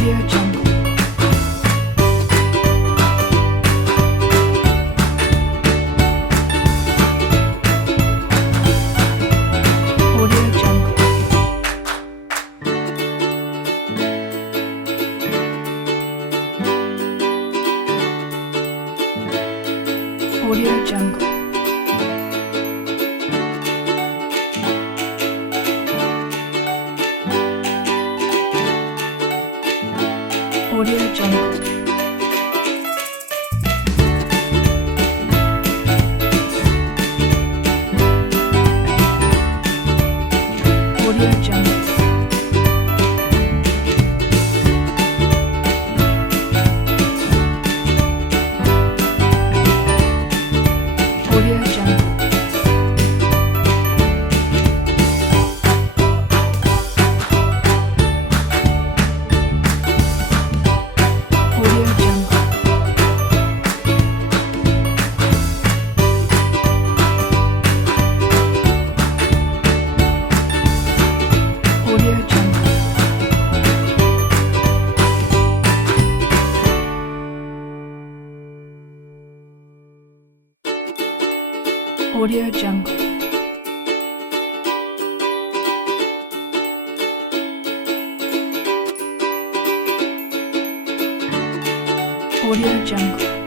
Audio Jungle. Audio Jungle. Audio Jungle. Audio Jungle. Audio Jungle. Audio Jungle. Audio Jungle. Audio Jungle. Audio Jungle. Audio Jungle.